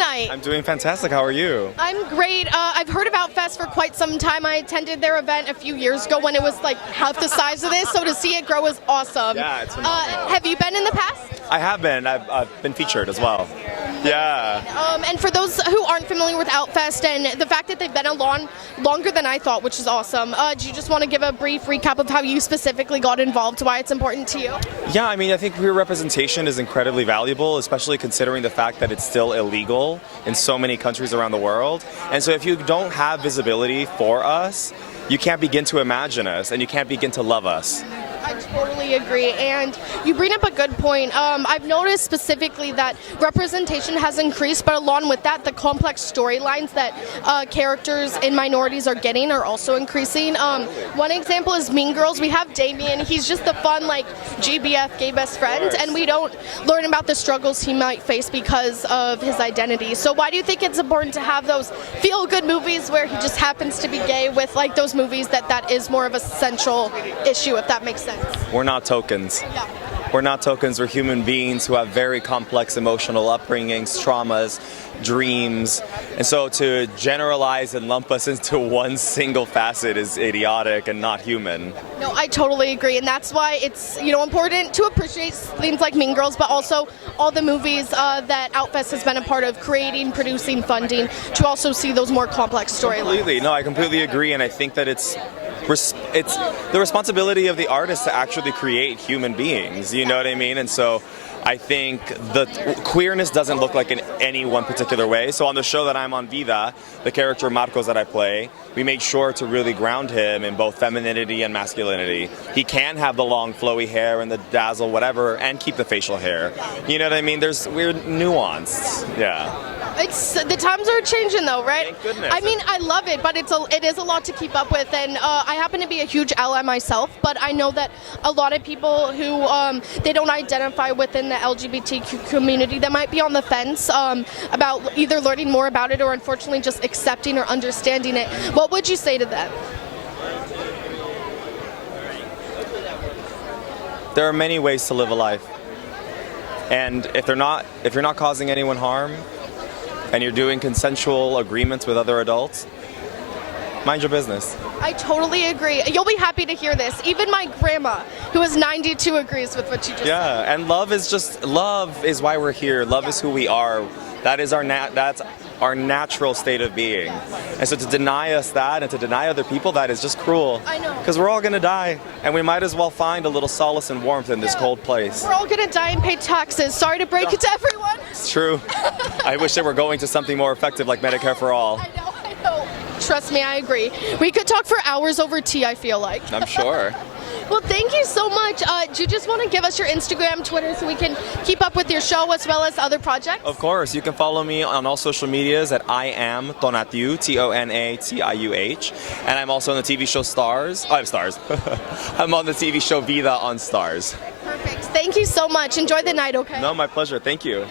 tonight? I'm doing fantastic. How are you? I'm great. I've heard of Outfest for quite some time. I attended their event a few years ago when it was like half the size of this, so to see it grow is awesome. Yeah, it's phenomenal. Have you been in the past? I have been. I've been featured as well. Yeah. And for those who aren't familiar with Outfest and the fact that they've been along longer than I thought, which is awesome, do you just want to give a brief recap of how you specifically got involved, why it's important to you? Yeah, I mean, I think queer representation is incredibly valuable, especially considering the fact that it's still illegal in so many countries around the world. And so if you don't have visibility for us, you can't begin to imagine us and you can't begin to love us. I totally agree, and you bring up a good point. I've noticed specifically that representation has increased, but along with that, the complex storylines that characters in minorities are getting are also increasing. One example is Mean Girls. We have Damien. He's just the fun, like, GBF, gay best friend, and we don't learn about the struggles he might face because of his identity. So why do you think it's important to have those feel-good movies where he just happens to be gay with, like, those movies that is more of a central issue, if that makes sense? We're not tokens. Yeah. We're not tokens. We're human beings who have very complex emotional upbringings, traumas, dreams. And so to generalize and lump us into one single facet is idiotic and not human. No, I totally agree. And that's why it's, important to appreciate things like Mean Girls, but also all the movies that Outfest has been a part of creating, producing, funding, to also see those more complex storylines. Completely. No, I completely agree. And I think that it's the responsibility of the artist to actually create human beings, you know what I mean? And so I think the queerness doesn't look like in any one particular way. So on the show that I'm on, Vida, the character Marcos that I play, we made sure to really ground him in both femininity and masculinity. He can have the long flowy hair and the dazzle, whatever, and keep the facial hair. You know what I mean? There's weird nuanced, yeah. The times are changing though, right? Thank goodness. I mean, I love it, but it is a lot to keep up with, and I happen to be a huge ally myself, but I know that a lot of people who they don't identify within the LGBTQ community, that might be on the fence about either learning more about it or unfortunately just accepting or understanding it. What would you say to them? There are many ways to live a life, and if you're not causing anyone harm, and you're doing consensual agreements with other adults, mind your business. I totally agree. You'll be happy to hear this. Even my grandma, who is 92, agrees with what you just said. Yeah, and love is why we're here. Love is who we are. That is that's our natural state of being. And so to deny us that and to deny other people that is just cruel. I know. Because we're all going to die, and we might as well find a little solace and warmth in this cold place. We're all going to die and pay taxes. Sorry to break it to everyone. It's true. I wish they were going to something more effective like Medicare for all. I know. Trust me, I agree. We could talk for hours over tea, I feel like. I'm sure. Well, thank you so much. Do you just want to give us your Instagram, Twitter, so we can keep up with your show as well as other projects? Of course. You can follow me on all social medias at I am Tonatiuh, Tonatiuh. And I'm also on the TV show Stars. Oh, I have Stars. I'm on the TV show Vida on Stars. Perfect. Thank you so much. Enjoy the night, okay? No, my pleasure. Thank you.